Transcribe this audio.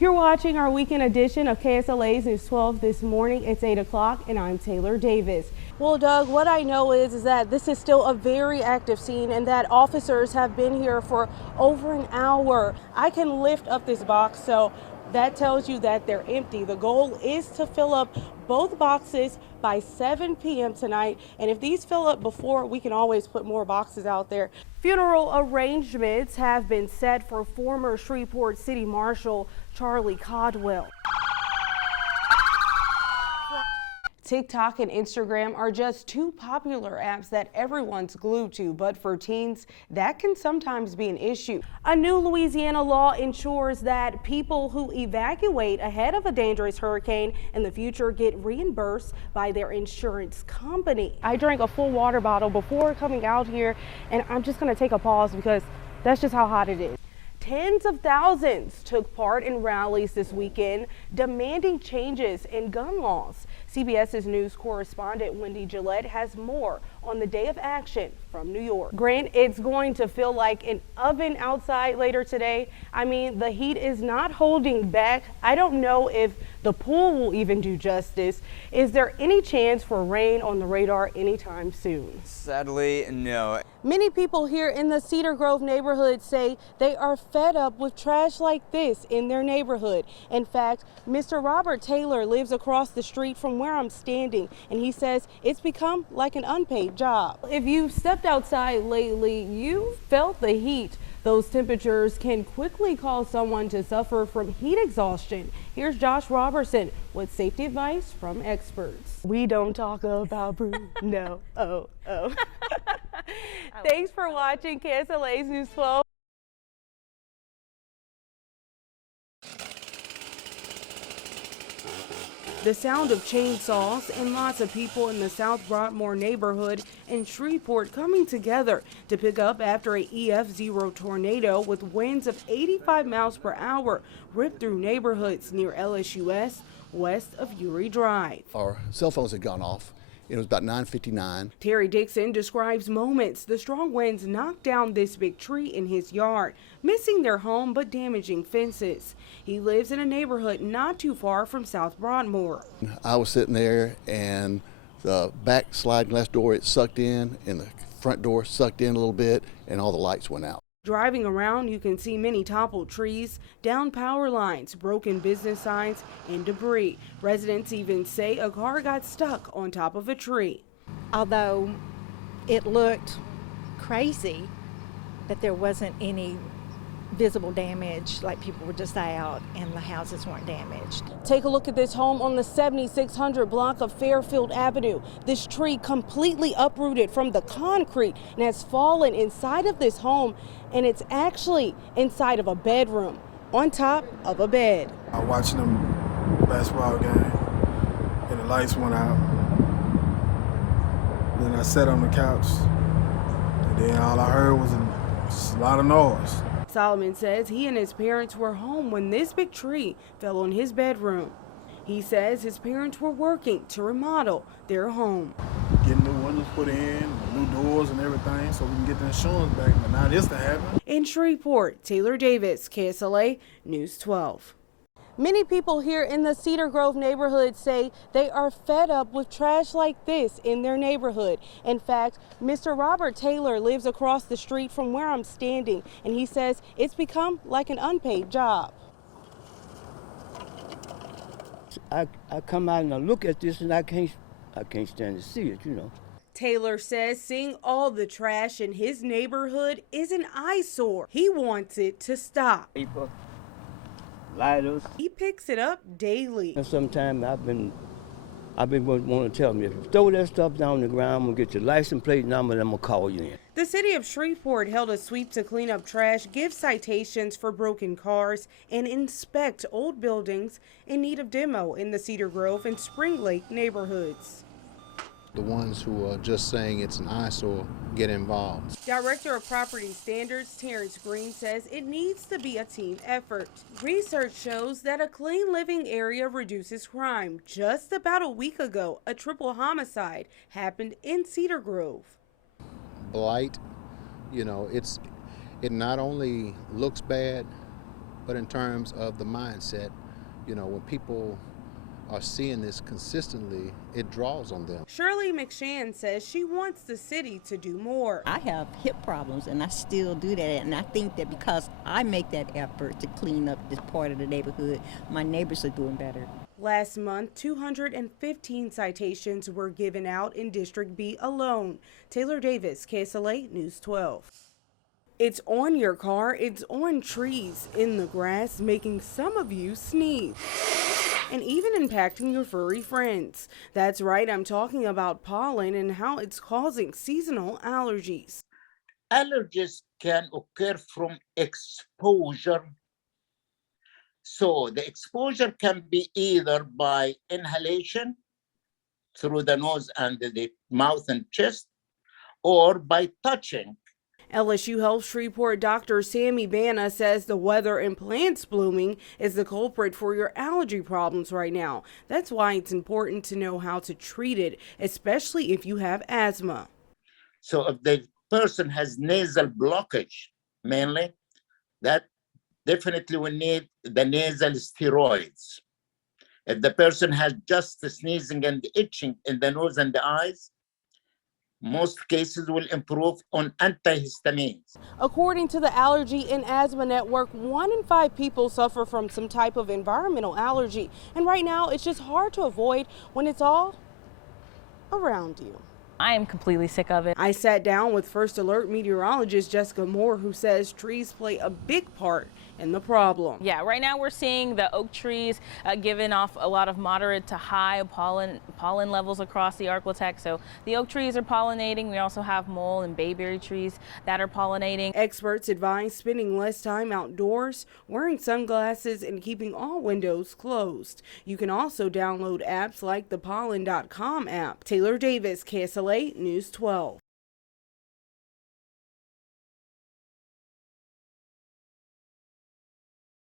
You're watching our weekend edition of KSLA's News 12 this morning. It's 8 o'clock and I'm Tayler Davis. Well, Doug, what I know is that this is still a very active scene and that officers have been here for over an hour. I can lift up this box, so that tells you that they're empty. The goal is to fill up both boxes by 7 p.m. tonight, and if these fill up before, we can always put more boxes out there. Funeral arrangements have been set for former Shreveport City Marshal Charlie Codwell. TikTok and Instagram are just two popular apps that everyone's glued to, but for teens, that can sometimes be an issue. A new Louisiana law ensures that people who evacuate ahead of a dangerous hurricane in the future get reimbursed by their insurance company. I drank a full water bottle before coming out here, and I'm just going to take a pause because that's just how hot it is. Tens of thousands took part in rallies this weekend demanding changes in gun laws. CBS's news correspondent Wendy Gillette has more on the day of action from New York. Grant, it's going to feel like an oven outside later today. I mean, the heat is not holding back. I don't know if the pool will even do justice. Is there any chance for rain on the radar anytime soon? Sadly, no. Many people here in the Cedar Grove neighborhood say they are fed up with trash like this in their neighborhood. In fact, Mr. Robert Taylor lives across the street from where I'm standing, and he says it's become like an unpaid job. If you've stepped outside lately, you felt the heat. Those temperatures can quickly cause someone to suffer from heat exhaustion. Here's Josh Robertson with safety advice from experts. We don't talk about Bruno. Oh. Thanks for watching KSLA's News 12. The sound of chainsaws and lots of people in the South Broadmoor neighborhood in Shreveport coming together to pick up after a EF0 tornado with winds of 85 miles per hour ripped through neighborhoods near LSUS west of Uri Drive. Our cell phones had gone off. It was about 9:59. Terry Dixon describes moments the strong winds knocked down this big tree in his yard, missing their home but damaging fences. He lives in a neighborhood not too far from South Broadmoor. I was sitting there and the back sliding glass door, it sucked in, and the front door sucked in a little bit, and all the lights went out. Driving around, you can see many toppled trees, down power lines, broken business signs, and debris. Residents even say a car got stuck on top of a tree. Although it looked crazy that there wasn't any visible damage, like people were just out and the houses weren't damaged. Take a look at this home on the 7600 block of Fairfield Avenue. This tree completely uprooted from the concrete and has fallen inside of this home, and it's actually inside of a bedroom on top of a bed. I was watching them basketball game and the lights went out. Then I sat on the couch and then all I heard was a lot of noise. Solomon says he and his parents were home when this big tree fell on his bedroom. He says his parents were working to remodel their home. Getting new windows put in, new doors and everything so we can get the insurance back, but now this to happen. In Shreveport, Tayler Davis, KSLA News 12. Many people here in the Cedar Grove neighborhood say they are fed up with trash like this in their neighborhood. In fact, Mr. Robert Taylor lives across the street from where I'm standing, and he says it's become like an unpaid job. I come out and I look at this and I can't stand to see it, you know. Taylor says seeing all the trash in his neighborhood is an eyesore. He wants it to stop. Paper, lighters. He picks it up daily. And sometimes I've been wanting to tell me, if you throw that stuff down on the ground, I'm gonna get your license plate number and I'm gonna call you in. The city of Shreveport held a sweep to clean up trash, give citations for broken cars, and inspect old buildings in need of demo in the Cedar Grove and Spring Lake neighborhoods. The ones who are just saying it's an eyesore get involved. Director of Property Standards Terrence Green says it needs to be a team effort. Research shows that a clean living area reduces crime. Just about a week ago, a triple homicide happened in Cedar Grove. Blight, you know, it not only looks bad, but in terms of the mindset, when people are seeing this consistently, it draws on them. Shirley McShann says she wants the city to do more. I have hip problems and I still do that, and I think that because I make that effort to clean up this part of the neighborhood, my neighbors are doing better. Last month, 215 citations were given out in District B alone. Tayler Davis, KSLA News 12. It's on your car, it's on trees, in the grass, making some of you sneeze, and even impacting your furry friends. That's right, I'm talking about pollen and how it's causing seasonal allergies. Allergies can occur from exposure. So the exposure can be either by inhalation through the nose and the mouth and chest, or by touching. LSU Health Shreveport Dr. Sammy Bana says the weather and plants blooming is the culprit for your allergy problems right now. That's why it's important to know how to treat it, especially if you have asthma. So if the person has nasal blockage, mainly, that definitely will need the nasal steroids. If the person has just the sneezing and itching in the nose and the eyes, most cases will improve on antihistamines. According to the Allergy and Asthma Network, 1 in 5 people suffer from some type of environmental allergy. And right now, it's just hard to avoid when it's all around you. I am completely sick of it. I sat down with First Alert meteorologist Jessica Moore, who says trees play a big part in the problem. Yeah, right now we're seeing the oak trees giving off a lot of moderate to high pollen levels across the Arklatex. So the oak trees are pollinating. We also have mole and bayberry trees that are pollinating. Experts advise spending less time outdoors, wearing sunglasses, and keeping all windows closed. You can also download apps like the pollen.com app. Tayler Davis, KSLA News 12.